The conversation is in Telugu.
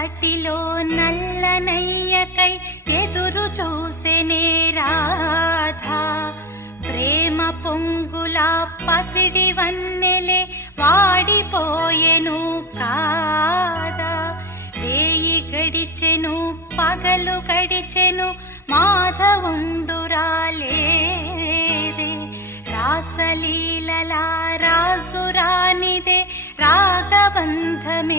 తటిలో నల్లనయ్యకై ఎదురు చూసెనే రాధా. ప్రేమ పొంగుల పసిడి వన్నెలే వాడిపోయెను కాదా. రేయి గడిచెను పగలు గడిచెను మాధవుండురాలేదే. రాసలీలలా రాజురానిదే రాగబంధమే